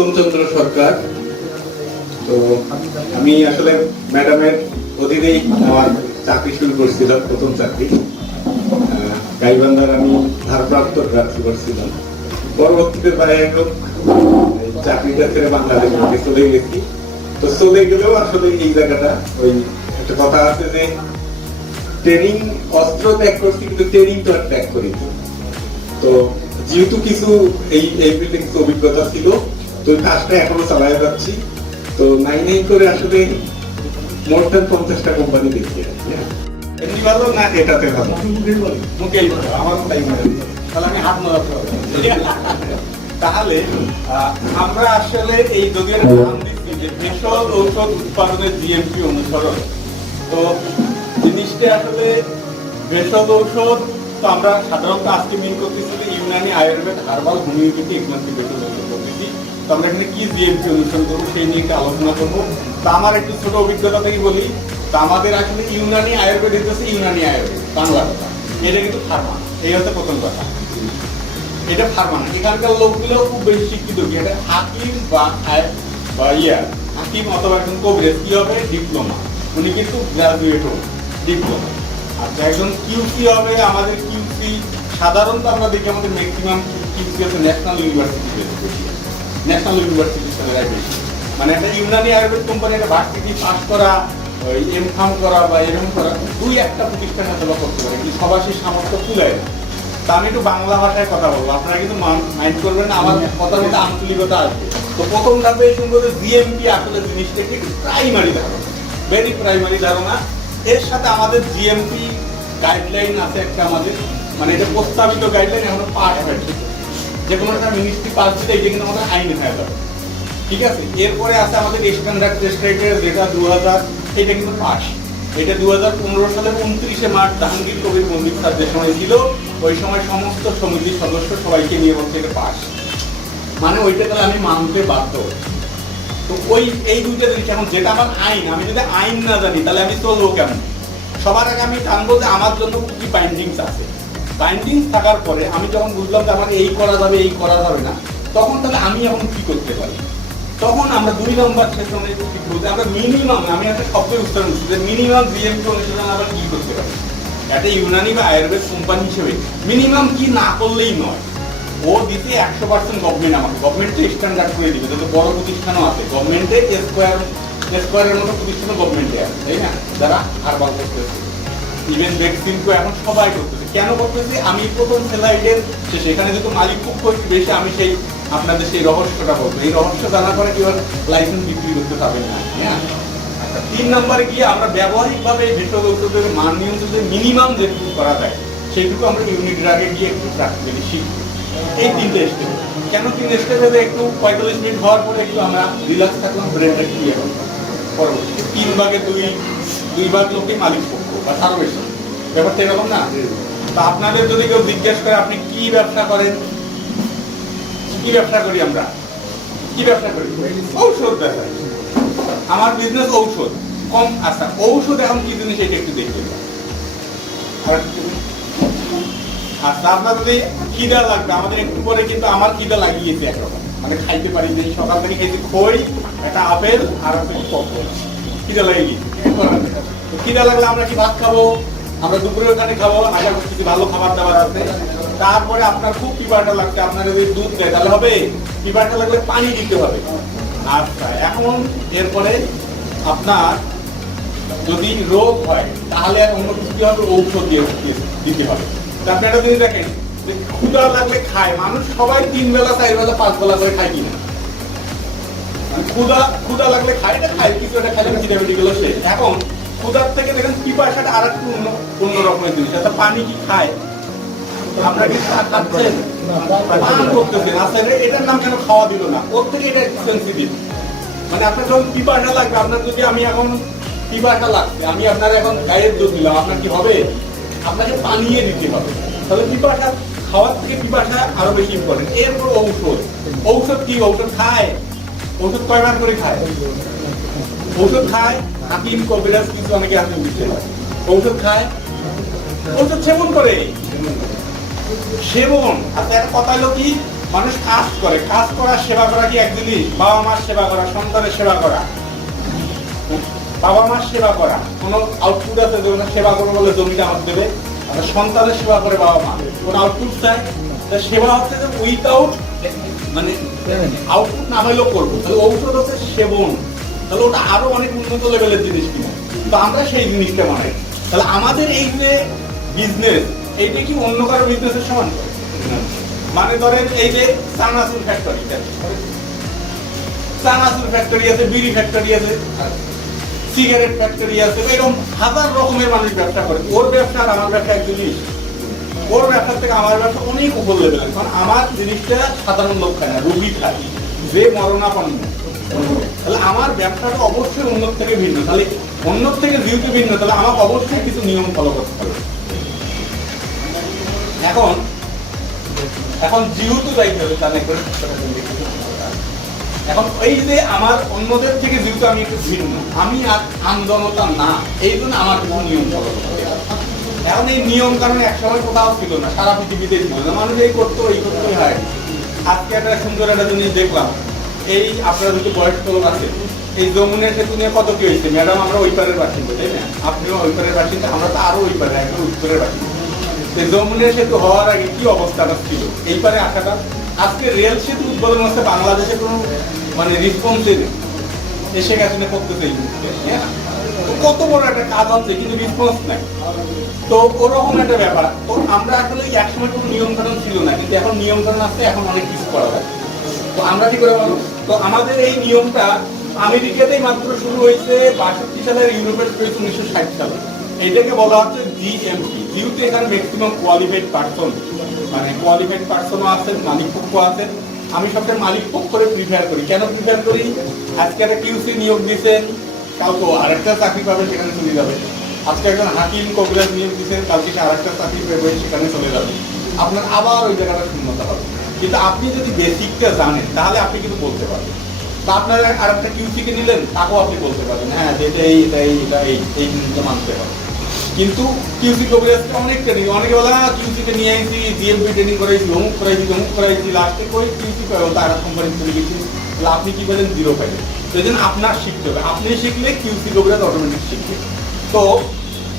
উত্তম চন্দ্র সরকার। তো আমি আসলে ম্যাডামের অধীনেই আমার চাকরি শুরু করছিলাম, প্রথম চাকরি গাইবান্ধার আমি ভারপ্রাপ্ত ট্রান্সফার ছিলাম। পরবর্তীতে চাকরিটা ছেড়ে বাংলাদেশে চলে গেছি। তো চলে গেলেও আসলে এই জায়গাটা ওই একটা কথা আছে যে ট্রেনিং অস্ত্র ত্যাগ করছি কিন্তু ট্রেনিং তো আর ত্যাগ করিনি। তো যেহেতু কিছু এই অভিজ্ঞতা ছিল, তো কাজটা এখনো চালাই যাচ্ছি। তো 9 করে আসলে মোর দেন 50টা কোম্পানি দেখি। এমনি ভালো না এটাতে ভালো, মুখেই ভালো, আমার তাই মনে হয়। তাহলে আমি হাত নাড়াতে হবে। তাহলে আমরা আসলে এই যোগের নাম দিচ্ছি যে ভেষজ ঔষধ উৎপাদনের জিএমপি অনুসরণ। তো জিনিসটা আসলে ভেষজ ঔষধ, তো আমরা সাধারণত আজকে মিন করতেছি যে ইউনানি, আয়ুর্বেদ, হার্বাল, হোমিওপ্যাথি, এগুলোকে ভেষজ ঔষধ করতেছি। তো আমরা এখানে কি জিএমপি অনুসরণ করবো সেই নিয়ে একটু আলোচনা করবো। তা আমার একটু ছোট অভিজ্ঞতা থেকে বলি। তা আমাদের আসলে ইউনানি আয়ুর্বেদ হচ্ছে ইউনানি আয়ুর্বেদ, বাংলা কথা। এটা কিন্তু ফার্মা, এই হচ্ছে প্রথম কথা। এটা ফার্মা না, এখানকার লোকগুলো খুব বেশি শিক্ষিত কি, এটা হাকিম বা হাকিম অথবা একজন কবিরাজ কি হবে, ডিপ্লোমা। উনি কিন্তু গ্রাজুয়েট ডিপ্লোমা। আচ্ছা, একজন কিউসি হবে। আমাদের কিউসি সাধারণত আমরা দেখি আমাদের ম্যাক্সিমাম কিউসি হচ্ছে ন্যাশনাল ইউনিভার্সিটি, ন্যাশনাল ইউনিভার্সিটির সাথে বেশি। মানে একটা ইউনানি আয়ুর্বেদ কোম্পানি একটা ভার্সিটি পাস করা, এমফার্ম করা বা এরকম করা, দুই একটা প্রতিষ্ঠানে সেবা করতে পারে, কিন্তু সবার সেই সামর্থ্য তুলে। তা আমি একটু বাংলা ভাষায় কথা বলবো, আপনারা কিন্তু মাইন্ড করবেন না, আমার কথার মধ্যে আঞ্চলিকতা আসবে। তো প্রথম ধাপে শুনবো যে জিএমপি আসলে জিনিসটা একটি প্রাইমারি ধারণা, ভেরি প্রাইমারি ধারণা। এর সাথে আমাদের জিএমপি গাইডলাইন আছে একটা আমাদের, মানে এটা প্রস্তাবিত গাইডলাইন, এখনো পাস হয়েছে। যে কোনো একটা মিনিস্ট্রি পাস দিলে এটা কিন্তু আমাদের আইন হয়ে যাবে, ঠিক আছে। এরপরে আছে আমাদের স্ট্যান্ডার্ড টেস্ট রাইটের যেটা 2000, এটা কিন্তু পাস। এটা 2015 সালের 29শে মার্চ জাহাঙ্গীর কবির মন্দির স্যার যে সময় ছিল, ওই সময় সমস্ত সমিতির সদস্য সবাইকে নিয়ে বলছে এটা পাস, মানে ওইটা তাহলে আমি মানতে বাধ্য। তো ওই এই দুইটা জিনিস, এখন যেটা আমার আইন, আমি যদি আইন না জানি তাহলে আমি চলবো কেমন? সবার আগে আমি জানবো যে আমার জন্য কি বাইন্ডিংস আছে। বাইন্ডিংস থাকার পরে আমি যখন বুঝলাম যে আমার এই করা যাবে, এই করা যাবে না, তখন তাহলে আমি এখন কি করতে পারি? তখন আমরা 2 নম্বর সেশনে ঠিক বলতে আমরা মিনিমাম, আমি একটা শব্দ উচ্চারণ করছি যে মিনিমাম জিএমপি অনুসরণ আমরা কি করতে পারি একটা ইউনানি বা আয়ুর্বেদ কোম্পানি হিসেবে। মিনিমাম কি না করলেই নয়, ও দিতে 100% গভর্নমেন্ট, আমাকে গভর্নমেন্টে স্ট্যান্ডার্ড করে দিবে। যত বড় প্রতিষ্ঠানও আছে গভর্নমেন্টে, স্কোয়ারের মতো প্রতিষ্ঠানও গভর্নমেন্টে আছে, তাই না, যারা হারবাল করতেছে, ইভেন ভ্যাকসিনকে এখন সবাই করতেছে। কেন করতেছে? আমি প্রথম স্লাইডের সেখানে যেহেতু মালিক খুব বেশি, আমি সেই আপনাদের সেই রহস্যটা বলবো। এই রহস্য জানা করে কিভাবে লাইসেন্স বিক্রি করতে পারবেন না। হ্যাঁ, 3 নম্বরে গিয়ে আমরা ব্যবহারিকভাবে ভেষজ ঔষধের মান নিয়ন্ত্রণে মিনিমাম যেটুকু করা যায় সেইটুকু আমরা ইউনিট আগে গিয়ে একটু প্র্যাকটিক্যালি শিখবো। এই 3টে স্টেপ। কেন 3 স্টেপে? একটু 45 মিনিট হওয়ার পরে একটু আমরা রিল্যাক্স থাকলাম, ব্রেনটা ক্লিয়ার হলো। পরবর্তী 3 ভাগে 2 ভাগ লোকই মালিক পক্ষ বা তারও বেশি। ব্যাপারটা এরকম না? তা আপনাদের যদি কেউ জিজ্ঞেস করে আপনি কি ব্যবসা করেন, কি ব্যবসা করি আমরা, কি ব্যবসা করি? ঔষধ ব্যবসা। আমার বিজনেস ঔষধ কম। আচ্ছা, ঔষধ এখন কি জিনিস এটা একটু দেখতে পাই। আচ্ছা, আপনার যদি খিদা লাগবে, আমাদের একটু পরে কিন্তু আমার খিদা লাগিয়েছে একরকম, মানে খাইতে পারি যে সকাল থেকে খেয়েছি খই, একটা আপেল আর একটা পপকর্ন, খিদা লেগে গেছে। খিদা লাগলে আমরা কি ভাত খাবো? আমরা দুপুরে ওখানে খাবো, আগে কিছু ভালো খাবার দাবার আছে। তারপরে আপনার খুব পিপাসা লাগছে, আপনার যদি দুধ দেয় তাহলে হবে? পিপাসা লাগলে পানি দিতে হবে। আচ্ছা, এখন এরপরে আপনার যদি রোগ হয় তাহলে অন্য কিছু কি হবে? ঔষধ দিতে হবে। তারপরে একটা জিনিস দেখেন, ক্ষুধা লাগলে খায় মানুষ, সবাই 3 বেলা 4 বেলা 5 বেলা করে খায় কিনা? ক্ষুধা লাগলে খায়, এটা খায়, কিছু একটা খাইলে ভিটামিন গুলো শেষ। এখন ক্ষুধার থেকে দেখেন পিপাসাটা আর একটু অন্য রকমের জিনিস। আচ্ছা, পানি কি খায়? আপনারা কি খাচ্ছেন? পান করতেছেন। আচ্ছা, এটার নাম কেন খাওয়া দিল না? ওর থেকে এটা সেন্সিটিভ। মানে আপনার যখন পিপাসা লাগবে, আপনার যদি আমি এখন পিপাসা লাগছে, আমি আপনার এখন গায়ের দুধ দিলাম, আপনার কি হবে? আপনাকে পানিয়ে দিতে হবে। তাহলে পিপাসা খাওয়ার থেকে পিপাসা আরো বেশি ইম্পর্টেন্ট। এরপর ঔষধ। ঔষধ কি? ঔষধ খায়। ঔষধ কয় ভাগ করে খায়? ঔষধ খায় হাকিম কবিরাজ, কিছু অনেকে আপনি বুঝতে পারেন। ঔষধ খায়, ঔষধ সেবন করে। সেবন। আচ্ছা, একটা কথা হলো কি, মানুষ কাজ করে, কাজ করা সেবা করা কি এক জিনিস? বাবা মার সেবা করা, সন্তানের সেবা করা, বাবা মার সেবা করা কোনো আউটপুট আছে? যেমন সেবা করবো বলে জমিটা আমাকে দেবে, সন্তানের সেবা করে বাবা মা, কোন আউটপুট চায়? সেবা হচ্ছে যে উইথাউট মানে আউটপুট না হইলেও করবো। তাহলে ঔষধ হচ্ছে সেবন, তাহলে ওটা আরো অনেক উন্নত লেভেলের জিনিস কিনা, তো আমরা সেই জিনিসটা বানাই। তাহলে আমাদের এই যে বিজনেস, এইটা কি অন্য কারো বিজনেসের সমান? মানে ধরেন এই যে চানাচুর ফ্যাক্টরি, চানাচুর ফ্যাক্টরি আছে, বিড়ি ফ্যাক্টরি আছে, সিগারেট ফ্যাক্টরি আছে, এরকম হাজার রকমের মানুষ ব্যবসা করে। ওর ব্যবসা আর আমার ব্যবসা এক জিনিস। ওর ব্যবসা থেকে আমার ব্যবসা অনেক উপর লেভেল, কারণ আমার জিনিসটা সাধারণ লোক খায় না, রুগী খায়, যে মরণাপন্ন। তাহলে আমার ব্যবসাটা অবশ্যই অন্যর থেকে ভিন্ন। তাহলে অন্যর থেকে যেহেতু ভিন্ন, তাহলে আমাকে অবশ্যই কিছু নিয়ম ফলো করতে হবে। এখন এখন যেহেতু যাইতে হবে, তাহলে এখন এই যে আমার অন্যদের থেকে যেহেতু আমি একটু ভিন্ন, আমি আর আমজনতা না, এই জন্য আমার কিছু নিয়ম ফলো করতে হবে। এখন এই নিয়ম কারণ একসময় কোথাও ছিল না, সারা পৃথিবীতে ছিল না, মানুষ এই করতো, এই করতেই হয়। আজকে একটা সুন্দর একটা জিনিস দেখলাম, এই আপনারা দুটো বয়স্ক লোক আছে, এই যমুনের সেতু নিয়ে কত কি হয়েছে। ম্যাডাম আমরা ওই পারের বাসিন্দা, তাই না? আপনিও ওই পারের বাসিন্দা, আমরা তো আরো ওই পারে, একদম উত্তরের বাসিন্দা। যমুনের সেতু হওয়ার আগে কি অবস্থাটা ছিল, এই পারে আসাটা। আজকে রেল সেতু উদ্বোধন হচ্ছে, বাংলাদেশে কোনো মানে রেসপন্স এসে গেছে করতেছে এই মুহূর্তে, হ্যাঁ, কত বড় একটা কাজ হচ্ছে কিন্তু রেসপন্স নাই। তো ওরকম একটা ব্যাপার। তো আমরা আসলে একসময় কোনো নিয়ম কানুন ছিল না, কিন্তু এখন নিয়ম কানুন আছে, এখন অনেক কিছু করা যায়। তো আমরা কি করে বলো, তো আমাদের এই নিয়মটা আমেরিকাতেই মাত্র শুরু হয়েছে 62 সালের, ইউরোপের শুরু হয়েছে 1960 সালে। এইটাকে বলা হচ্ছে জিএমপি। যেহেতু এখানে ম্যাক্সিমাম কোয়ালিফাইড পার্সন, মানে কোয়ালিফাইড পার্সনও আছেন, মালিক পক্ষ আছেন। আমি সবসময় মালিক পক্ষরে প্রিফার করি। কেন প্রিফার করি? আজকে একটা কিউসি নিয়োগ দিয়েছেন, কালকে আরেকটা চাকরি পাবে, সেখানে চলে যাবে। আজকে একজন হাকিম কবিরাজ নিয়োগ দিয়েছেন, কালকে আরেকটা চাকরি পাবে, সেখানে চলে যাবে। আপনার আবার ওই জায়গাটা শূন্যতা হবে। কিন্তু আপনি যদি বেসিকটা জানেন, তাহলে আপনি কিন্তু বলতে পারবেন। তা আপনার আরেকটা কিউসি কে নিলেন, তাকেও আপনি বলতে পারবেন, হ্যাঁ এটা এই জিনিসটা মানতে হবে। কিন্তু কিউসি কবিরাজকে অনেক ট্রেনিং, অনেকে বলে না কিউসি কে নিয়ে আইছি, জিএমপি ট্রেনিং করাইছি, অমুক করাইছি, লাস্টে করে কিউসি তারা কোম্পানি চলে গেছি। তাহলে আপনি কি বলেন? জিরো পাইলেন। সেই জন্য আপনার শিখতে হবে। আপনি শিখলে কিউসি কবিরাজ অটোমেটিক শিখবে। তো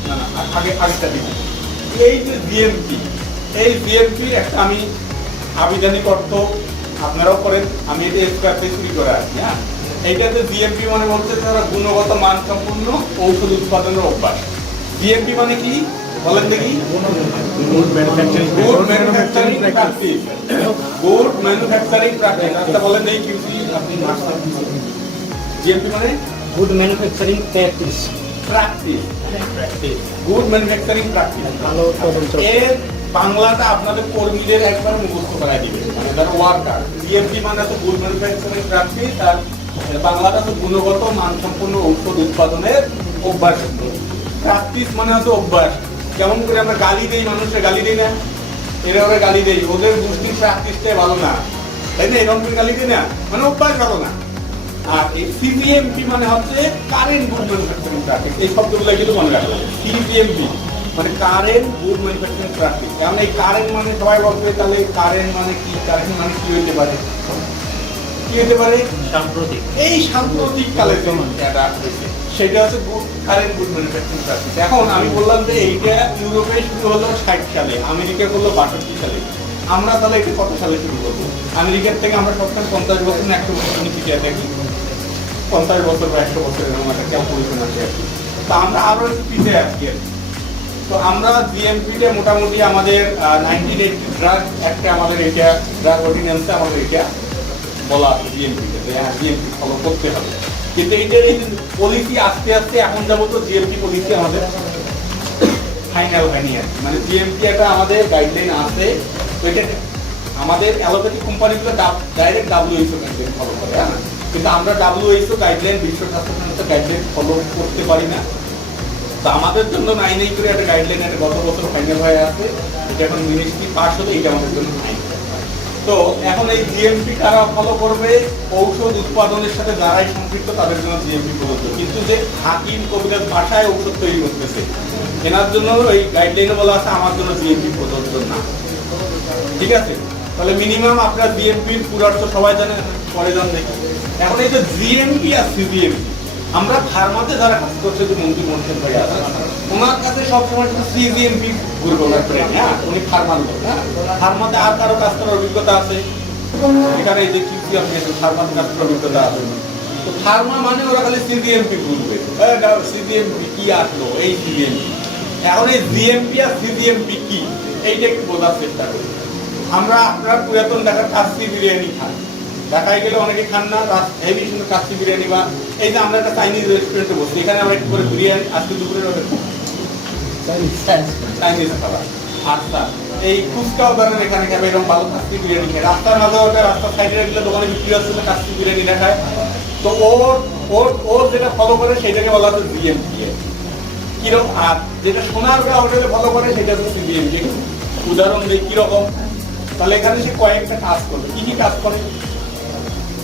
না না, আগেরটা দিচ্ছি, এই যে জিএমপি, এই জিএমপির একটা আমি আবিধানিক অর্থ আপনারাও করেন, আমি এটা স্কোয়ারতে শুরু করে আসি। হ্যাঁ, এইটাতে জিএমপি মানে বলছে তারা গুণগত মান সম্পূর্ণ ঔষধ উৎপাদনের অভ্যাস। জিএমপি মানে কি বলেন দেখি? Good manufacturing practice. Good manufacturing practice. আচ্ছা বলেন এই কিউসি আপনি মাস্টার। জিএমপি মানে good manufacturing practice. Good manufacturing practice. ভালো তদন্ত। এর বাংলাটা আপনাদের কর্মীদের একবার মুখস্থ করাই দিবে, মানে যারা ওয়ার্কার। জিএমপি মানে হচ্ছে গুড ম্যানুফ্যাকচারিং প্র্যাকটিস, আর বাংলাটা হচ্ছে গুণগত মানসম্পন্ন ঔষধ উৎপাদনের অভ্যাস। প্র্যাকটিস মানে হচ্ছে অভ্যাস। যেমন করে আমরা গালি দেই, মানুষের গালি দেই না, এরা ওরা গালি দেই, ওদের গোষ্ঠীর প্র্যাকটিসটাই ভালো না, তাই না? এরকম করে গালি দেই না, মানে অভ্যাস ভালো না। আর এই সিজিএমপি মানে হচ্ছে কারেন্ট গুড ম্যানুফ্যাকচারিং প্র্যাকটিস। এই শব্দগুলো কিন্তু মনে রাখতে হবে। সিজিএমপি মানে কারেন্ট গুড ম্যানুফ্যাকচারিং প্র্যাকটিস। কারণ এই কারেন্ট মানে সবাই বলবে, তাহলে কারেন্ট মানে কি? কারেন্ট মানে কি হইতে পারে? কি হতে পারে? সাম্প্রতিক। এই সাম্প্রতিক কালে এটা হয়েছে, সেটা হচ্ছে কারেন্ট গুড ম্যানুফ্যাকচারিং প্র্যাকটিস। এখন আমি বললাম যে এইটা ইউরোপে শুরু হলো 60 সালে, আমেরিকা করলো 62 সালে। আমরা তাহলে এটা কত সালে শুরু করবো? আমেরিকার থেকে আমরা সবসময় 50 বছর না 100 বছর নিচে গিয়ে থাকি, 50 বছর বা 100 বছর এরকম একটা ক্যালকুলেশন আছে আর কি। তো আমরা আরো একটু পিছিয়ে আসছি। তো আমরা জিএমপিতে মোটামুটি আমাদের 1980 ড্রাগ অ্যাক্টে আমাদের এটা ড্রাগ অর্ডিন্যান্সে আমাদের এটা বলা আছে জিএমপিতে, হ্যাঁ জিএমপি ফলো করতে হবে। কিন্তু এইটার এই পলিসি আস্তে আস্তে এখন যাবো, ডাব্লিউএইচও পলিসি আমাদের ফাইনাল হয়নি আর কি। মানে জিএমপি একটা আমাদের গাইডলাইন আছে, ওইটা আমাদের অ্যালোপ্যাথি কোম্পানিগুলো ডাইরেক্ট ডাব্লিউএইচও গাইডলাইন ফলো করে, হ্যাঁ। কিন্তু আমরা ডাব্লিউএইচও গাইডলাইন, বিশ্ব স্বাস্থ্য সংস্থা গাইডলাইন ফলো করতে পারি না। তো আমাদের জন্য 9 করে একটা গাইডলাইন একটা গত বছর ফাইনাল হয়ে আছে, এটা এখন মিনিস্ট্রি পাস হলে এটা আমাদের জন্য আইন। তো এখন এই জিএমপি কারা ফলো করবে? ঔষধ উৎপাদনের সাথে যারাই সম্পৃক্ত তাদের জন্য জিএমপি প্রযোজ্য। কিন্তু যে হাকিম কবিরাজ ভাষায় ঔষধ তৈরি করতেছে, এনার জন্য এই গাইডলাইনে বলা আছে আমার জন্য জিএমপি প্রযোজ্য না। ঠিক আছে? তাহলে মিনিমাম আপনার জিএমপির পুরার্থ সবাই জানেন, পরে জান দেখি। এখন এই যে জিএমপি আর সিজিএমপি, আমরা ফার্মাতে যারা কাজ করছে, যে মন্ত্রী মোর্শেদ ভাই আছে, ওনার কাছে সবসময় কিন্তু সিজিএমপি ঘুরবে ওনার ব্রেন। হ্যাঁ, উনি ফার্মার লোক। হ্যাঁ, ফার্মাতে আর কারো কাজ করার অভিজ্ঞতা আছে এখানে, এই যে কিউসি আপনি ফার্মাতে কাজ করার অভিজ্ঞতা আছে। তো ফার্মা মানে ওরা খালি সিজিএমপি ঘুরবে, সিজিএমপি কি আসলো, এই সিজিএমপি। এখন এই জিএমপি আর সিজিএমপি কি, এইটা একটু বোঝার চেষ্টা করি। আমরা আপনার পুরাতন ঢাকার কাচ্চি বিরিয়ানি খান, ঢাকায় গেলে অনেকে খান না, হেভি সুন্দর কাচ্চি বিরিয়ানি, বা এই যে আমরা একটা চাইনিজ রেস্টুরেন্টে বসছি, এখানে আমরা একটু করে বিরিয়ানি আজকে দুপুরে চাইনিজ খাবার। আচ্ছা, এই ফুচকাও ধরেন এখানে খাবে, এরকম ভালো কাচ্চি বিরিয়ানি খায়। রাস্তার মাঝে ওটা রাস্তার সাইডে গেলে দোকানে বিক্রি হচ্ছে কাচ্চি বিরিয়ানি দেখায়। তো ওর যেটা ফলো করে সেটাকে বলা হচ্ছে জিএমপি। কিরকম? আর যেটা সোনারগাঁ হোটেলে ফলো করে সেটা হচ্ছে সিজিএমপি। উদাহরণ দিই কিরকম, তাহলে এখানে সে কয়েকটা কাজ করবে। কি কি কাজ করে?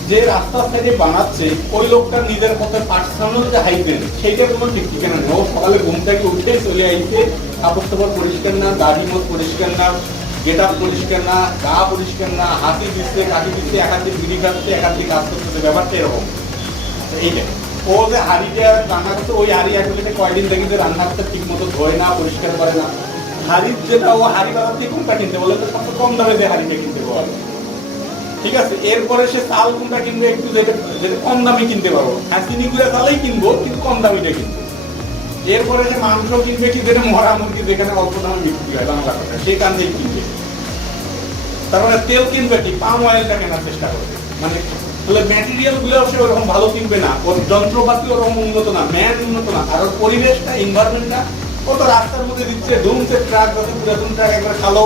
যে রাস্তার সাইডে বানাচ্ছে ওই লোকটার নিজের পথে পার্সোনাল যে হাইজেন, সেইটা কোনো ঠিক ঠিকানা নেই। ও সকালে ঘুম থেকে উঠে চলে আইছে, কাপড় টাপড় পরিষ্কার না, দাড়ি মত পরিষ্কার না, গেট আপ পরিষ্কার না, গা পরিষ্কার না, হাতি দিচ্ছে, কাটি দিচ্ছে, একাধিক বিড়ি খাচ্ছে, একাধিক কাজ করতেছে। ব্যাপারটা এরকম। এইটা ও যে হাড়িটা রান্না করতে, ওই হাড়ি আসলে কয়দিন থেকে যে রান্না করতে ঠিক মতো ধোয় না, পরিষ্কার করে না। হাড়ির যেটা, ও হাড়ি বাজার থেকে কোনটা কিনতে বলে, তো সবচেয়ে কম দামে যে হাড়িটা কিনতে পারবে, ঠিক আছে। এরপরে সে চাল কোনটা কিনবে, একটু যেটা কম দামে কিনতে পারবো, হ্যাঁ চিনি গুঁড়া চালেই কিনবো, কিন্তু কম দামিটা কিনবো। এরপরে সে মাংস কিনবে কি, যেটা মরা মুরগি যেখানে অল্প দামে বিক্রি হয় বাংলা কথা, সেখান থেকে কিনবে। তারপরে তেল কিনবে কি, পাম অয়েলটা কেনার চেষ্টা করবে। মানে তাহলে ম্যাটেরিয়াল গুলো সে ওরকম ভালো কিনবে না, ওর যন্ত্রপাতি ওরকম উন্নত না, ম্যান উন্নত না, আর ওর পরিবেশটা, এনভায়রনমেন্টটা, ও তো রাস্তার মধ্যে দিচ্ছে ধুমছে, ট্রাক যাচ্ছে, পুরাতন ট্রাক একবার খালো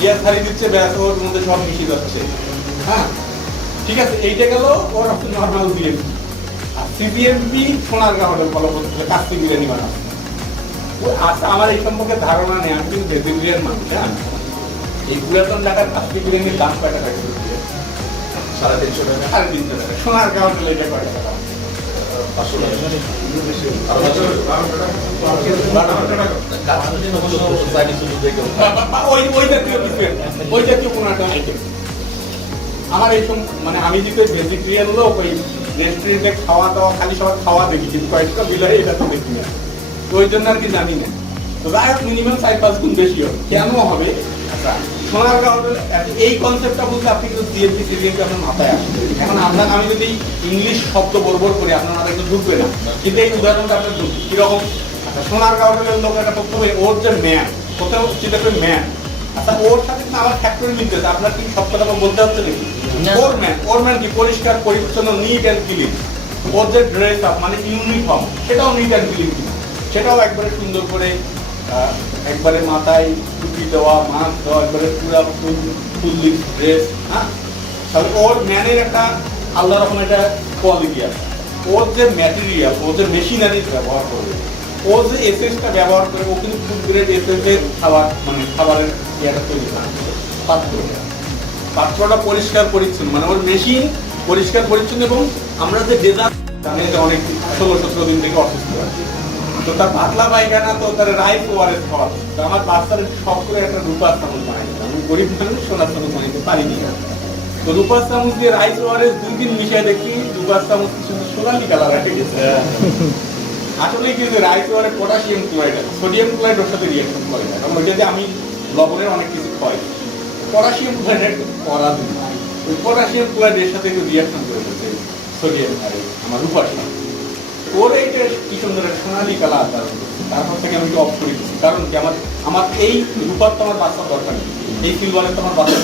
গ্যাস ছাড়ি দিচ্ছে, ব্যাস ওর মধ্যে সব মিশে যাচ্ছে। হ্যাঁ, ঠিক আছে, এইটা গেল ওর নর্মাল জিএমপি। আর সিজিএমপি সোনারগাঁ হোটেল ফলো করতে কাচ্চি বিরিয়ানি বানাচ্ছে। আচ্ছা, আমার এই সম্পর্কে ধারণা নেই, আমি কিন্তু ভেজিটেরিয়ান মানুষ। হ্যাঁ, এই পুরাতন ঢাকার কাচ্চি বিরিয়ানির দাম কয়টা টাকা? 350 টাকা। 350 টাকা। সোনারগাঁ হোটেলে এটা কয় টাকা? 500 টাকা। ওই জাতীয় কিছু, ওই জাতীয় কোনো একটা আইটেম। আমার এই মানে আমি যেহেতু ভেজিটেরিয়ান লোক, ওই রেস্টুরেন্টে খাওয়া দাওয়া খালি সবার খাওয়া দেখি, কিন্তু কয়েকটা বিলাই এটা তো দেখি না, তো ওই জন্য আর কি জানি না। তো যাই হোক, মিনিমাম 4-5 গুণ বেশি হবে। কেন হবে? আচ্ছা, সোনারগাঁ হোটেল এই কনসেপ্টটা বলতে আপনি কিন্তু জিএমপি সিজিএমপি আপনার মাথায় আসবে। এখন আমি যদি ইংলিশ শব্দ বরবর করি, আপনার মাথায় একটু ঢুকবে না, কিন্তু এই উদাহরণটা আপনার ঢুকবে। কিরকম? আচ্ছা, সোনারগাঁ হোটেলের লোক একটা প্রথমে ওর যে ম্যান, কোথাও হচ্ছে ম্যান। আচ্ছা, ওর সাথে কিন্তু আমার ফ্যাক্টরি মিলতেছে, আপনার কি সব কথা বলতে হচ্ছে নাকি? ওর ম্যান কি পরিষ্কার পরিচ্ছন্ন, নিট অ্যান্ড ক্লিন। ওর যে ড্রেস আপ মানে ইউনিফর্ম, সেটাও নিট অ্যান্ড ক্লিন কিনা, সেটাও একবারে সুন্দর করে, একবারে মাথায় টুপি দেওয়া, মাস্ক দেওয়া, একবারে পুরা ফুললি ড্রেস। হ্যাঁ, তাহলে ওর ম্যানের একটা আলাদা রকম একটা কোয়ালিটি আছে। ওর যে ম্যাটেরিয়াল, ওর যে মেশিনারি ব্যবহার করবে, ও যে এসএসটা ব্যবহার করে, ও কিন্তু ফুড গ্রেড এসএস এর খাবার, মানে খাবারের ইয়েটা তৈরি করে। পাত্রটা পরিষ্কার পরিচ্ছন্ন, মানে ওর মেশিন পরিষ্কার পরিচ্ছন্ন। এবং আমরা যে ডেজার্ট জানি যে অনেক 16-17 দিন থেকে অসুস্থ আছে, তো তার পাতলা পায়খানা, তো তার রাইস ওয়ারেস খাওয়া। তো আমার বাচ্চার শখ করে একটা রূপার চামচ বানাই, আমি গরিব মানুষ, সোনার চামচ বানাইতে পারিনি। তো রূপার চামচ দিয়ে রাইস ওয়ারেস 2 দিন মিশিয়ে দেখি রূপার চামচ শুধু সোনালি কালার হয়ে গেছে। আসলে কি, যে রাইস ওয়ারে পটাশিয়াম ক্লোরাইড আছে, সোডিয়াম ক্লোরাইড ওর সাথে রিঅ্যাকশন করে না, কারণ ওইটাতে আমি লবণের অনেক কিছু খাই। পটাশিয়াম ক্লোরাইড একটু করা দিন, ওই পটাশিয়াম ক্লোরাইডের সাথে একটু রিঅ্যাকশন করে দিচ্ছে সোডিয়াম আর আমার রূপার সাথে। ওর এইটা কি সুন্দর সোনালি কালার। তারপর থেকে আমি অফ করে দিচ্ছি, কারণ কি আমার এই রূপার তো আমার বাচ্চার দরকার নেই, এই সিলভারের তো আমার বাচ্চার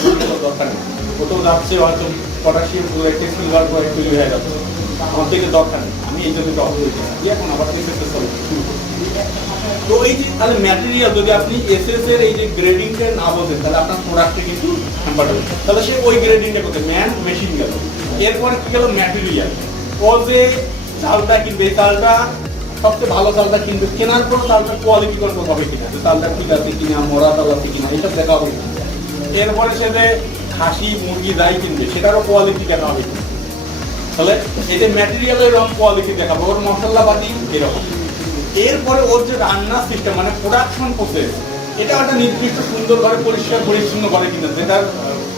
দরকার নেই। ওটাও যাচ্ছে হয়তো পটাশিয়াম ক্লোরাইড, সিলভার ক্লোরাইড তৈরি হয়ে যাচ্ছে, আমার থেকে দরকার নেই। আমি এই জন্য অফ করে দিচ্ছি, এখন আবার শুরু করি। তো এই যে তাহলে ম্যাটেরিয়াল, যদি আপনি এসএস এর এই যে গ্রেডিংটা না বোঝেন, তাহলে আপনার প্রোডাক্টে কিন্তু হ্যাম্পার হবে। তাহলে সে ওই গ্রেডিংটা করতে ম্যান মেশিন গেল। এরপরে কি গেল? ম্যাটেরিয়াল। ও যে চালটা কিনবে, চালটা সবচেয়ে ভালো চালটা কিনবে, কেনার পর চালটা কোয়ালিটি কন্ট্রোল হবে কিনা, যে চালটা ঠিক আছে কিনা, মরা চাল আছে কিনা, এইসব দেখা হবে কিনা। এরপরে সে যে খাসি মুরগি যাই কিনবে, সেটারও কোয়ালিটি দেখা হবে কিনা। তাহলে এই যে ম্যাটেরিয়ালের রং কোয়ালিটি দেখাবো, ওর মশলাপাতি এরকম। এরপরে ওর যে রান্নার সিস্টেম, মানে প্রোডাকশন প্রসেস, এটা একটা নির্দিষ্ট সুন্দর করে পরিষ্কার পরিচ্ছন্ন করে কিনা, যেটার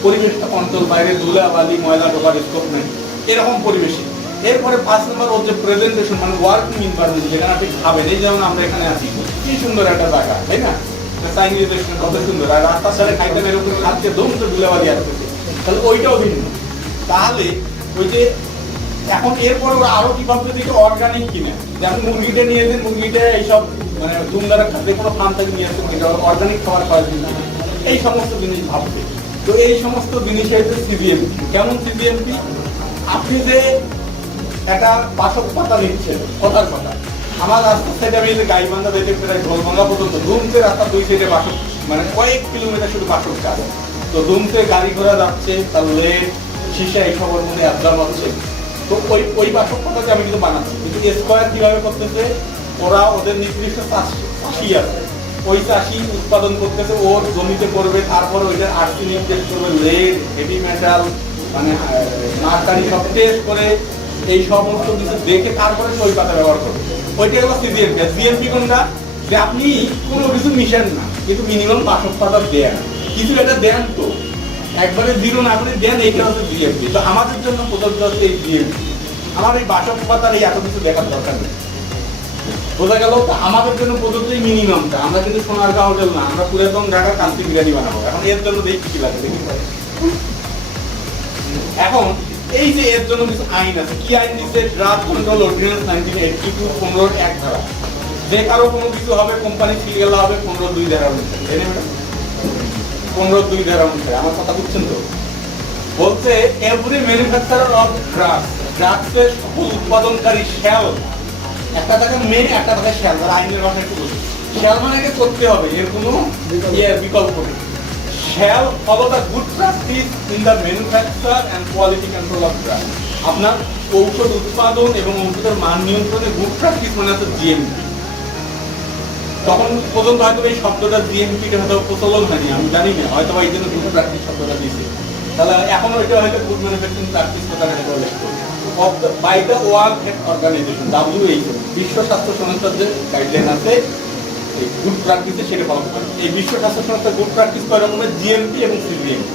পরিবেশটা কন্ট্রোল, বাইরে ধুলাবালি ময়লা ঢোকার স্কোপ নেই, এরকম পরিবেশে। এরপরে 5 নম্বর ওর যে প্রেজেন্টেশন, মানে ওয়ার্কিং এনভায়রনমেন্ট, যেখানে আপনি খাবেন, এই যেমন আমরা এখানে আছি, কি সুন্দর একটা জায়গা, তাই না? চাইনিজ রেস্টুরেন্ট কত সুন্দর, আর রাস্তার সাথে খাইতেন এরকম খাচ্ছে দম তো ধুলাবালি আসতেছে, তাহলে ওইটাও ভিন্ন। তাহলে ওই যে এখন এরপরে ওরা আরো কি ভাবছে যে অর্গানিক কিনা, যেমন মুরগিটা নিয়েছেন, মুরগিটা এইসব মানে দুমদারা খাদ্য কোনো ফার্ম থেকে নিয়ে আসছেন, এটা অর্গানিক খাবার খাওয়ার জন্য, এই সমস্ত জিনিস ভাবছে। তো এই সমস্ত জিনিসে সিজিএমপি কেমন, সিজিএমপি আপনি যে একটা বাসক পাতা নিচ্ছেন, কথার কথা, আমার রাস্তার সাইডে আমি যে গাইবান্ধা থেকে প্রায় ঢোলভাঙ্গা পর্যন্ত ধুমতে রাস্তা 2 সাইডে বাসক, মানে কয়েক কিলোমিটার শুধু বাসক কাজ। তো ধুমতে গাড়ি ঘোড়া যাচ্ছে, তার লেট সীসা এইসবের মধ্যে অ্যাবজর্ব হচ্ছে। তো ওই বাসক পাতাতে আমি কিন্তু বানাচ্ছি, কিন্তু স্কোয়ার কিভাবে করতেছে, ওরা ওদের নির্দিষ্ট চাষি আছে, ওই চাষি উৎপাদন করতেছে, ওর জমিতে করবে, তারপরে ওইটার আর্সেনিক টেস্ট করবে, লেড, হেভি মেটাল, মানে মার্কারি সব টেস্ট করে এই সমস্ত কিছু দেখে তারপরে ওই পাতা ব্যবহার করবে। ওইটা হলো সিজিএমপি। জিএমপি কোনটা, যে আপনি কোনো কিছু মিশান না, কিন্তু মিনিমাম বাসক পাতা দেন, কিছু একটা দেন, তো একবারে জিরো না করে দেন, এইটা হচ্ছে জিএমপি। তো আমাদের জন্য প্রযোজ্য হচ্ছে এই জিএমপি। আমার এই বাসক পাতার এই এত কিছু দেখার দরকার নেই, বোঝা গেল? আমাদের জন্য প্রযোজ্য মিনিমামটা। আমরা কিন্তু সোনারগাঁও হোটেল না, আমরা পুরো একদম ঢাকার কাস্তি বিরিয়ানি বানাবো। এখন এর জন্য দেখি কি লাগে, দেখি। এখন এই যে এর জন্য কিছু আইন আছে, কি আইন দিচ্ছে? ড্রাগ কন্ট্রোল অর্ডিন্যান্স 1982 15-1 ধারা। যে কারো কোনো কিছু হবে, কোম্পানি সিরিয়াল হবে 15-2 ধারা অনুসারে, তাই না ম্যাডাম? 15-2 ধারা অনুসারে, আমার কথা বুঝছেন তো? বলছে এভরি ম্যানুফ্যাকচারার অফ ড্রাগসের সকল উৎপাদনকারী শ্যাল, একটা থাকে মেন, একটা থাকে শ্যাল, যারা আইনের ভাষায় একটু বলছে, শ্যাল মানে করতে হবে, এর কোনো বিকল্প নেই। shall follow the good practice in the manufacture and quality control of drugs. আপনার ঔষধ উৎপাদন এবং ঔষধের মান নিয়ন্ত্রণে গুড প্র্যাকটিস মানে হচ্ছে জিএমপি। তখন পর্যন্ত হয়তো এই শব্দটা জিএমপি হয়তো প্রচলন হয়নি, আমি জানি না, হয়তো এই জন্য গুড প্র্যাকটিস শব্দটা দিয়েছে। তাহলে এখনো এটা হয়তো গুড ম্যানুফ্যাকচারিং প্র্যাকটিস কথাটা by the World Health Organization, WHO, বিশ্ব স্বাস্থ্য সংস্থার যে গাইডলাইন আছে গুড প্র্যাকটিসে, সেটা ফলো করে। এই বিশ্ব স্বাস্থ্য সংস্থা গুড প্র্যাকটিস করে মানে জিএমপি এবং সিজিএমপি।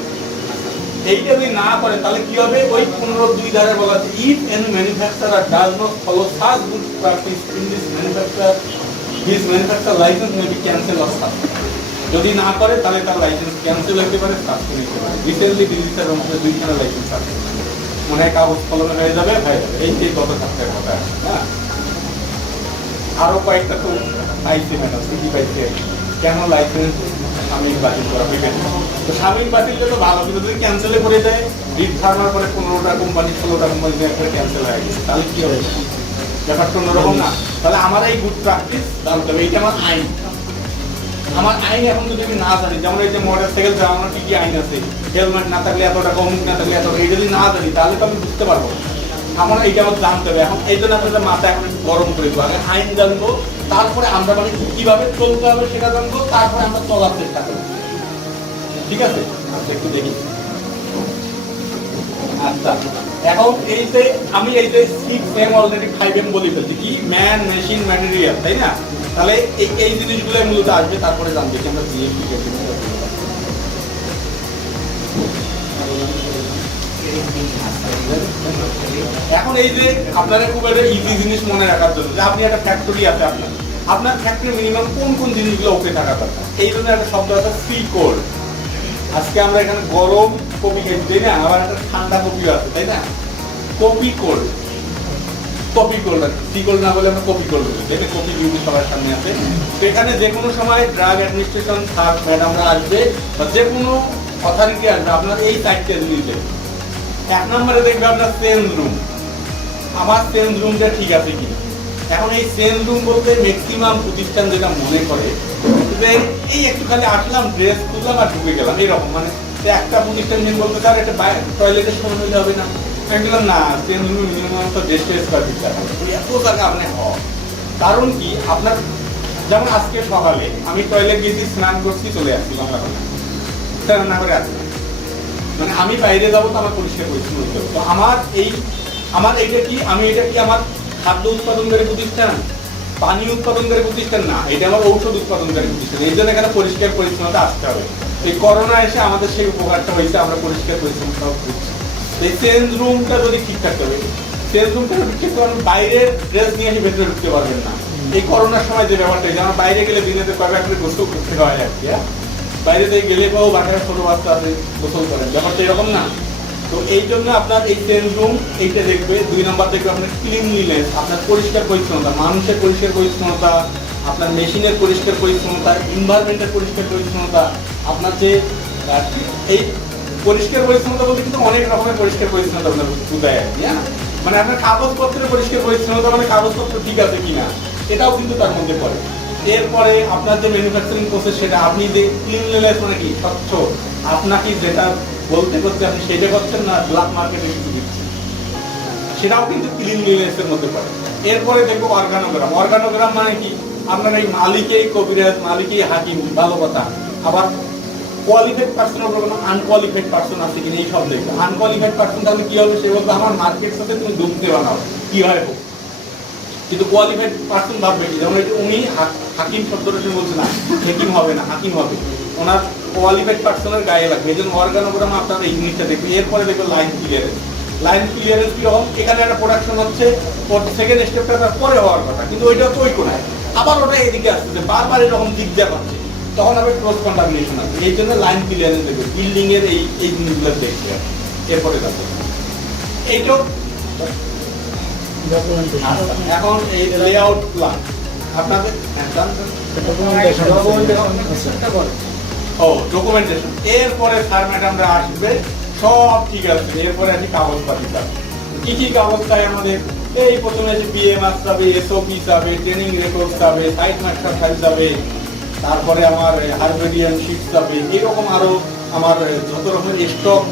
এইটা যদি না করে তাহলে কি হবে? ওই 15-2 ধারে বলা আছে, if any manufacturer does not follow such good practice in this manufacture licence may be cancel or suspend. যদি না করে তাহলে তার লাইসেন্স ক্যান্সেল হতে পারে, সাসপেন্ড হতে পারে। রিসেন্টলি ডিজিটাল মধ্যে 2খানা লাইসেন্স আছে, মানে কাগজ কলমে হয়ে যাবে। এই যে গত সপ্তাহের কথা, হ্যাঁ। আরো কয়েকটা তো পাইছে ম্যাডাম, কি পাইছে, কেন লাইসেন্স সাময়িক বাতিল করা হইবে? তো সাময়িক বাতিল তো ভালো, কিন্তু যদি ক্যান্সেলে করে দেয়, রিড ফার্মার করে 15টা কোম্পানি 16টা কোম্পানি একবারে ক্যান্সেল হয়ে গেছে, তাহলে কি হবে? ব্যাপারটা অন্যরকম না? তাহলে আমার এই গুড প্র্যাকটিস জানতে হবে, এইটা আমার আইন। আমার আইন এখন যদি আমি না জানি, যেমন এই যে মোটর সাইকেল চালানোর কি কি আইন আছে, হেলমেট না থাকলে এত টাকা, অমুক না থাকলে এত, এই যদি না জানি তাহলে তো আমি বুঝতে পারবো। আমার এইটা আমার জানতে হবে। এখন এই জন্য আপনাদের মাথা এখন একটু গরম করে দেবো, আগে আইন জানবো, তারপরে আমরা মানে কিভাবে চলতে হবে সেটা জানবো, তারপরে আমরা চলার চেষ্টা করবো। ঠিক আছে, আচ্ছা একটু দেখি। আচ্ছা, এখন এই যে আমি এই যে 6M অলরেডি 5M বলে ফেলছি, কি ম্যান, মেশিন, ম্যাটেরিয়াল, তাই না? তাহলে এই জিনিসগুলো মূলত আসবে, তারপরে জানবে যে আমরা জিএমপি এখন এই যে আপনারা খুব একটা ইজি জিনিস মনে রাখার জন্য, যে আপনি একটা ফ্যাক্টরি আছে, আপনার ফ্যাক্টরি মিনিমাম কোন কোন জিনিসগুলো ওকে থাকা দরকার, এই জন্য একটা শব্দ আছে সি কোল্ড। আজকে আমরা এখানে গরম কপি খাইছি, তাই না? আবার একটা ঠান্ডা কপিও আছে, তাই না? কপি কোল্ড, কপি কোল্ড আছে, সি কোল্ড না বলে আমরা কপি কোল্ড বলি, তাই না? কপি ডিউটি সবার সামনে আছে। তো এখানে যে কোনো সময় ড্রাগ অ্যাডমিনিস্ট্রেশন ম্যাডামরা আসবে, বা যে কোনো অথরিটি আসবে, আপনার এই সাইডটা নিতে। 1 নম্বরে দেখবে আপনার চেঞ্জ রুম, আমার চেঞ্জ রুমটা ঠিক আছে কি। এখন এই চেঞ্জ রুম বলতে ম্যাক্সিমাম প্রতিষ্ঠান যেটা মনে করে যে এই একটু খালি আসলাম, ড্রেস খুললাম আর ঢুকে গেলাম, এইরকম। মানে একটা প্রতিষ্ঠান যেন বলতে স্যার একটা টয়লেটের সময় হলে হবে না, আমি বললাম না, চেঞ্জ রুমে মিনিমাম তো 150 স্কয়ার ফিট জায়গা, এত জায়গা আপনি হয়। কারণ কি, আপনার যেমন আজকে সকালে আমি টয়লেট গিয়েছি, স্নান করছি, চলে আসছি, বাংলা কথা স্নান না করে আসছি, মানে আমি বাইরে যাবো তো আমার পরিষ্কার পরিচ্ছন্ন হতে হবে। তো আমার এইটা কি, আমি এটা কি আমার খাদ্য উৎপাদনকারী প্রতিষ্ঠান, পানি উৎপাদনকারী প্রতিষ্ঠান না, এটা আমার ঔষধ উৎপাদনকারী প্রতিষ্ঠান। এই জন্য এখানে পরিষ্কার পরিচ্ছন্নতা আসতে হবে। এই করোনা এসে আমাদের সেই উপকারটা হয়েছে, আমরা পরিষ্কার পরিচ্ছন্নতাও করছি। এই চেঞ্জ রুমটা যদি ঠিক থাকতে হবে, চেঞ্জ রুমটা ঠিক করতে বাইরের ড্রেস নিয়ে এসে ভেতরে ঢুকতে পারবেন না। এই করোনার সময় যে ব্যাপারটা, যেমন বাইরে গেলে দিনেতে কয়েকবার করে গোসল করতে হয় আর কি, বাইরে থেকে গেলে পাও বাসায় ছোট বাচ্চা আছে গোসল করেন, ব্যাপারটা এরকম না। তো এই জন্য আপনার এই চেঞ্জ রুম এইটা দেখবে। 2 নম্বর দেখবে আপনার ক্লিনলিনেস, আপনার পরিষ্কার পরিচ্ছন্নতা, মানুষের পরিষ্কার পরিচ্ছন্নতা, আপনার মেশিনের পরিষ্কার পরিচ্ছন্নতা, এনভায়রনমেন্টের পরিষ্কার পরিচ্ছন্নতা। আপনার যে এই পরিষ্কার পরিচ্ছন্নতা বলতে কিন্তু অনেক রকমের পরিষ্কার পরিচ্ছন্নতা আপনার বুঝায় আর কি, হ্যাঁ। মানে আপনার কাগজপত্রের পরিষ্কার পরিচ্ছন্নতা মানে কাগজপত্র ঠিক আছে কিনা, এটাও কিন্তু তার মধ্যে পড়ে। এরপরে আপনার যে ম্যানুফ্যাকচারিং প্রসেস, সেটা আপনি যে ক্লিনলিনেস মানে কি স্বচ্ছ, আপনাকে যেটা বলতে করতে আপনি সেটা করছেন না ব্ল্যাক মার্কেটে কিছু দিচ্ছেন, সেটাও কিন্তু ক্লিনলিনেস এর মধ্যে পড়ে। এরপরে দেখবো অর্গানোগ্রাম। অর্গানোগ্রাম মানে কি, আপনার এই মালিকেই কবিরাজ, মালিকেই হাকিম, ভালো কথা। আবার কোয়ালিফাইড পার্সন হবে কোনো আনকোয়ালিফাইড পার্সন আছে কিনা এই সব দেখবে। আনকোয়ালিফাইড পার্সন তাহলে কি হবে, সে বলবে আমার মার্কেট সাথে তুমি ঢুকতে বানাও, কি হয় হোক। কিন্তু কোয়ালিফাইড পার্সন ভাববে কি, যেমন উনি হাকিম শব্দটা বলছে না, হাকিম হবে না, হাকিম হবে, ওনার কোয়ালিফাইড পার্সনের গায়ে লাগবে। এই জন্য অর্গানোগ্রাম আপনারা এই জিনিসটা দেখবে। এরপরে দেখবে লাইন ক্লিয়ারেন্স। লাইন ক্লিয়ারেন্স কিরকম, এখানে একটা প্রোডাকশন হচ্ছে, সেকেন্ড স্টেপটা তার পরে হওয়ার কথা, কিন্তু ওইটা তো ওই কোনায়, আবার ওটা এদিকে আসতেছে, বারবার এরকম দিক দেওয়া হচ্ছে, তখন আবার ক্রস কন্টামিনেশন আছে। এই জন্য লাইন ক্লিয়ারেন্স দেখবে, বিল্ডিং এর এই জিনিসগুলো দেখবে। এরপরে দেখো এইটাও এখন এই লেআউট প্ল্যান আপনাদের ডকুমেন্টেশন। এরপরে স্যার ম্যাডামরা আসবে, সব ঠিক আছে। এরপরে আছে কাগজপাতি কাজ। কি কি কাগজ চাই আমাদের, এই প্রথমে আছে বিএমআর যাবে, এসওপি যাবে, ট্রেনিং রেকর্ড যাবে, সাইট মাস্টার ফাইল যাবে, তারপরে আমার হারবেরিয়ান শিট যাবে, এরকম আরো আমার যত রকমের স্টক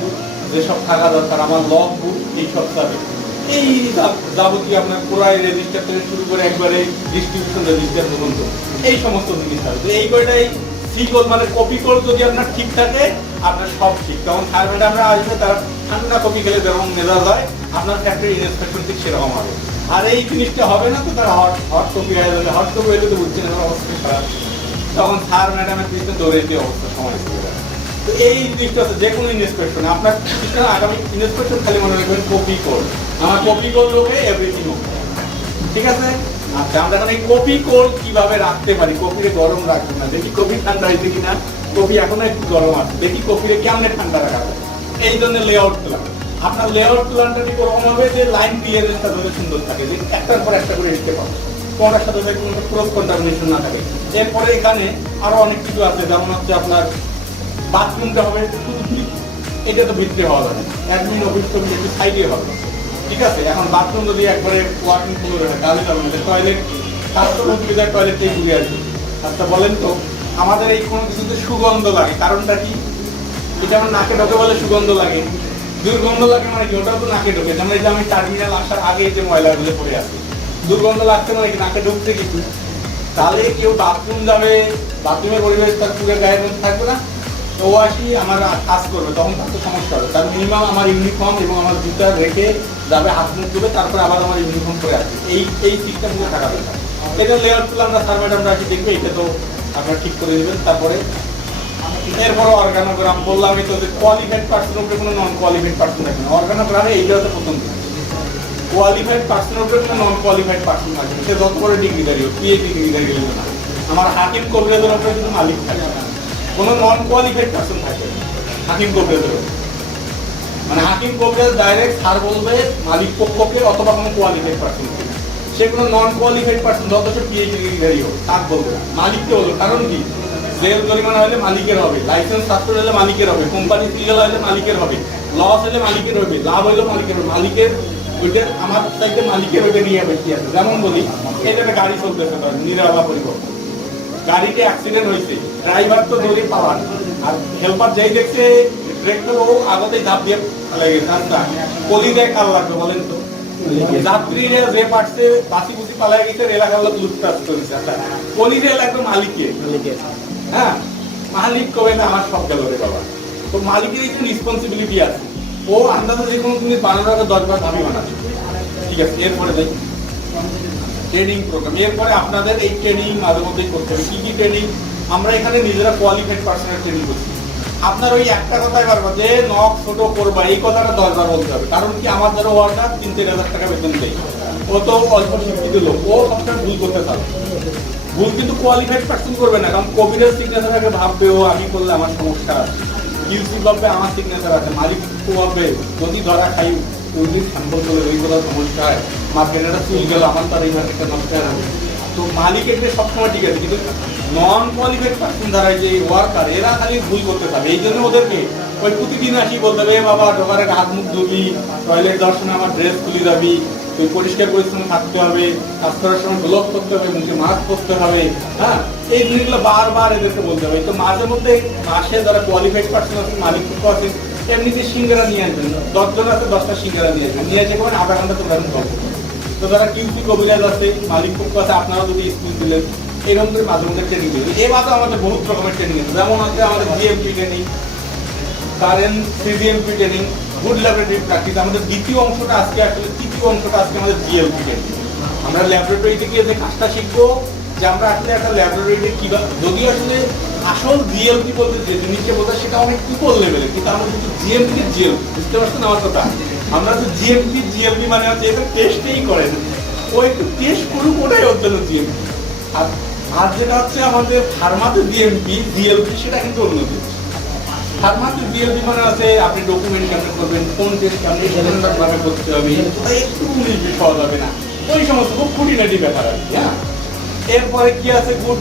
যেসব থাকা দরকার, আমার লগ বুক এইসব যাবে। এই যাবতীয় আপনার ক্রয় রেজিস্টার থেকে শুরু করে একবারে ডিস্ট্রিবিউশন রেজিস্টার পর্যন্ত এই সমস্ত জিনিস থাকবে। এই কয়টাই সিকল মানে কপি কোড যদি আপনার ঠিক থাকে, আপনার সব ঠিক। তখন স্যার ম্যাডামরা আসবে, তারা ঠান্ডা কপি খেলে যেরকম মেজাজ হয়, আপনার ফ্যাক্টরি ইন্সপেকশন ঠিক সেরকম হবে। আর এই জিনিসটা হবে না তো তারা হট কপি হয়ে যাবে। হট কপি হলে তো বুঝছেন অবস্থা খারাপ, তখন স্যার ম্যাডামের পিছনে দৌড়ে দিয়ে অবস্থা সময় চলে যাবে। তো এই জিনিসটা হচ্ছে যে কোনো ইন্সপেকশন, আপনার আগামী ইন্সপেকশন খালি মনে রাখবেন কপি কোড। আমার কপি কোড লোকে এভরিথিং ওকে, ঠিক আছে। আচ্ছা, আমরা এখন এই কপি কোড কিভাবে রাখতে পারি, কপিরে গরম রাখবো না, দেখি কপি ঠান্ডা হয়েছে কিনা, কপি এখনো একটু গরম আছে, দেখি কপিরে কেমনে ঠান্ডা রাখা যায়। এই জন্য লেআউট প্ল্যান। আপনার লেআউট প্ল্যানটা ঠিক ওরকম হবে যে লাইন ক্লিয়ারেন্সটা ধরে সুন্দর থাকে, যে একটার পর একটা করে লিখতে পারবে, কোনটার সাথে কোনো ক্রস কন্টামিনেশন না থাকে। এরপরে এখানে আরো অনেক কিছু আছে, যেমন হচ্ছে আপনার বাথরুমটা হবে শুধু, এটা তো ভিতরে হওয়া যাবে, অ্যাডমিন অফিস তো একটু সাইডে হবে, ঠিক আছে। এখন বাথরুম যদি একবারে ওয়ার্কিং ফুল হয় তাহলে যাবে না, টয়লেট স্বাস্থ্য সুবিধার টয়লেটটাই ঘুরে আসবে। আচ্ছা বলেন তো, আমাদের এই কোনো কিছুতে সুগন্ধ লাগে, কারণটা কি? এটা আমার নাকে ঢোকে বলে সুগন্ধ লাগে, দুর্গন্ধ লাগে মানে কি, ওটাও তো নাকে ঢোকে। যেমন এই যে আমি টার্মিনাল আসার আগে যে ময়লাগুলো পড়ে আছে, দুর্গন্ধ লাগছে মানে কি, নাকে ঢুকছে কিছু। তাহলে কেউ বাথরুম যাবে, বাথরুমের পরিবেশ তার পুরো গায়ের মধ্যে থাকবে না, তো ও আসি আমার কাজ করবে, তখন তার তো সমস্যা হবে। তার মিনিমাম আমার ইউনিফর্ম এবং আমার জুতা রেখে যাবে, হাত মুখ ধুবে, তারপরে আবার আমার ইউনিফর্ম পরে আসবে। এই সিস্টেমগুলো থাকা দরকার। এটা লেআউট প্ল্যান আমরা স্যার ম্যাডামরা আসি দেখবে, এটা তো আপনারা ঠিক করে দেবেন। তারপরে এরপরে অর্গানোগ্রাম বললামই তো, যে কোয়ালিফাইড পার্সন উপরে কোনো নন কোয়ালিফাইড পার্সন থাকবে না। অর্গানোগ্রামে এইটা হচ্ছে প্রথম দিন, কোয়ালিফাইড পার্সন উপরে কোনো নন কোয়ালিফাইড পার্সন থাকবে, সে যত বড় ডিগ্রিধারী হোক, পিএইচডি ডিগ্রিধারী হলে না। আমার হাকিম কবিরাজের উপরে কিন্তু মালিক থাকবে না, কোনো নন কোয়ালিফাইড পার্সন থাকবে হাকিম কবিরাজের উপরে। মানে হাকিম কবিরাজ ডাইরেক্ট স্যার বলবে মালিক পক্ষকে, অথবা কোনো কোয়ালিফাইড পার্সন, সে কোনো নন কোয়ালিফাইড পার্সন যথেষ্ট পিএইচডি ডিগ্রিধারী হোক, তার বলবে না, মালিককে বলবে। কারণ কি, জেল জরিমানা হলে মালিকের হবে, লাইসেন্স সাসপেন্ড হলে মালিকের হবে, কোম্পানি সিরিয়াল হলে মালিকের হবে, লস হলে মালিকের হবে, লাভ হলে মালিকের হবে। মালিকের ওইটা আমার চাইতে মালিকের ওইটা নিয়ে বেশি আছে। যেমন বলি, এটা একটা গাড়ি চলতেছে, নিরাপদ পরিবহন, গাড়িতে অ্যাক্সিডেন্ট হয়েছে, ড্রাইভার তো ধরে পাওয়ার, আর হেল্পার যাই দেখছে ব্রেক তো ও আগতেই ধাপ দিয়ে ফেলে গেছে। আচ্ছা, কলি দেয় কাল লাগবে বলেন তো, যাত্রীরা যে পারছে বাসি বুসি পালাই গেছে, এলাকার লোক লুটপাট করেছে। আচ্ছা, কলি দেয় লাগবে মালিকের, হ্যাঁ, মালিক কবে না আমার সব গেল রে বাবা। তো মালিকের একটু রেসপন্সিবিলিটি আছে, ও আন্দাজে যে কোনো জিনিস বানানোর আগে 10 বার ভাবি বানাবে, ঠিক আছে। এরপরে যাই ট্রেনিং প্রোগ্রাম। এরপরে আপনাদের এই ট্রেনিং মাঝে মধ্যেই করতে হবে। কি কি ট্রেনিং? আমরা এখানে নিজেরা কোয়ালিফাইড পার্সনের ট্রেনিং করছি, আপনার ওই একটা কথাই পারবো যে নখ ছোট করবা এই কথাটা 10 বার বলতে হবে। কারণ কি আমার যারা ওয়ার্কার 3-4 হাজার টাকা বেতন দেয়, ও তো অল্প শিক্ষিত লোক, ও সবসময় ভুল করতে পারবে। ভুল কিন্তু কোয়ালিফাইড পার্সন করবে না, কারণ কবিরের সিগনেচার আগে ভাববে ও আমি করলে আমার সমস্যা আছে, কিউসি ভাববে আমার সিগনেচার আছে, মালিক ভাববে যদি ধরা খাই যদি স্যাম্পল করলে ওই কথা সমস্যা হয়, মার্কেটে চুল গেল আমার তার এই মার্কেটটা নষ্ট হয়ে যাবে। তো মালিকের যে সবসময় ঠিক আছে, কিন্তু নন কোয়ালিফাইড পার্সন যারা যে ওয়ার্কার এরা খালি ভুল করতে পারে। এই জন্য ওদেরকে ওই প্রতিদিন আসি বলতে হবে বাবা ঢোকার আগে হাত মুখ ধুবি, টয়লেট দর্শনে আমার ড্রেস খুলে যাবি, তুই পরিষ্কার পরিচ্ছন্ন থাকতে হবে, কাজ করার সময় গ্লোভ করতে হবে, মুখে মাস্ক পরতে হবে। হ্যাঁ, এই জিনিসগুলো বারবার এদেরকে বলতে হবে। তো মাঝে মধ্যে মাসে যারা কোয়ালিফাইড পার্সন আছে, মালিক আছে, এমনিতে সিঙ্গারা নিয়ে আসবেন, 10 জন আছে 10টা সিঙ্গারা নিয়ে আসবেন, নিয়ে এসে আধা ঘন্টা তোমরা গল্প করো। তো যারা কিউসি কবিরাজ আছে, মালিক পক্ষ আছে, আপনারা যদি স্কুল দিলেন এরকম করে মাঝে মধ্যে ট্রেনিং দিলেন। এই মাঝে আমাদের বহুত রকমের ট্রেনিং আছে, যেমন হচ্ছে আমাদের GMP training, current cGMP training, good laboratory practice. আমাদের দ্বিতীয় অংশটা আজকে, আসলে তৃতীয় অংশটা আজকে আমাদের জিএলপি ট্রেনিং। আমরা ল্যাবরেটরিতে গিয়ে যে কাজটা শিখবো, যে আমরা আসলে একটা ল্যাবরেটরিতে কিভাবে, যদিও আসলে আসল জিএলপি বলতে যে জিনিসটা বলতে সেটা অনেক উপর লেভেলে, কিন্তু আমরা কিন্তু জিএমপি বুঝতে পারছেন আমার কথা। আমরা তো জিএলপি মানে হচ্ছে এটা টেস্টেই করেন, ও একটু টেস্ট করুক, ওটাই ওর জন্য জিএমপি। আর যেটা হচ্ছে আমাদের ফার্মাতে জিএলপি সেটা কিন্তু অন্য জিনিস। ফার্মাতে জিএলপি মানে আছে আপনি ডকুমেন্ট কেমন করবেন, কোন টেস্ট আপনি ভাবে করতে হবে, একটু ইংলিশ সহজ হবে না, ওই সমস্ত খুব খুঁটিনাটি ব্যাপার আছে। হ্যাঁ, এরপরে কি আছে গুড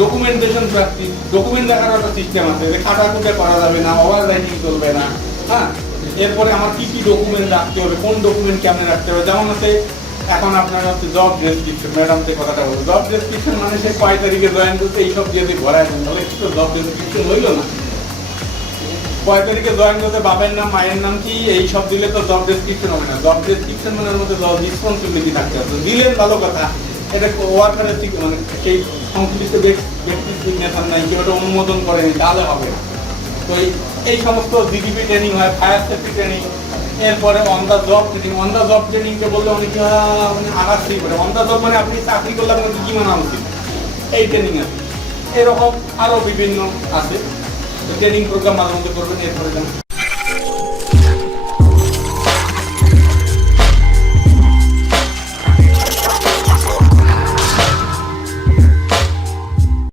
ডকুমেন্টেশন প্র্যাকটিস, ডকুমেন্ট দেখার একটা সিস্টেম আছে, যে খাটাখুটে করা যাবে না, ওভার রাইটিং চলবে না। হ্যাঁ, এরপরে আমার কি কি ডকুমেন্ট রাখতে হবে, কোন ডকুমেন্ট কেমন রাখতে হবে, যেমন হচ্ছে এখন আপনার হচ্ছে জব ডেসক্রিপশন, ম্যাডাম যে কথাটা বলবো, জব ডেসক্রিপশন মানে সে কয় তারিখে জয়েন করতে এইসব যদি ভরায় দেন তাহলে একটু জব ডেসক্রিপশন হইল না। কয় তারিখে জয়েন করতে বাবার নাম মায়ের নাম কি এই সব দিলে তো জব ডেসক্রিপশন হবে না। জব ডেসক্রিপশন মানে মধ্যে রেসপন্সিবিলিটি থাকতে হবে, দিলেন ভালো কথা, এটা ওয়ার্কারের ঠিক মানে সেই সংশ্লিষ্ট ব্যক্তির সিগনেচার নাই, কেউ এটা অনুমোদন করেনি, তাহলে হবে না। তো এই সমস্ত জিডিপি ট্রেনিং হয়, ফায়ার সেফটি ট্রেনিং, এরপরে on the job training. On the job ট্রেনিংকে বললে অনেকে মানে আগাচ্ছেই করে, অন দা জব মানে আপনি চাকরি করলে আপনাকে কি মানা উচিত, এই ট্রেনিং আছে। এরকম আরো বিভিন্ন আছে, ট্রেনিং প্রোগ্রাম মাঝে মধ্যে করবেন। এরপরে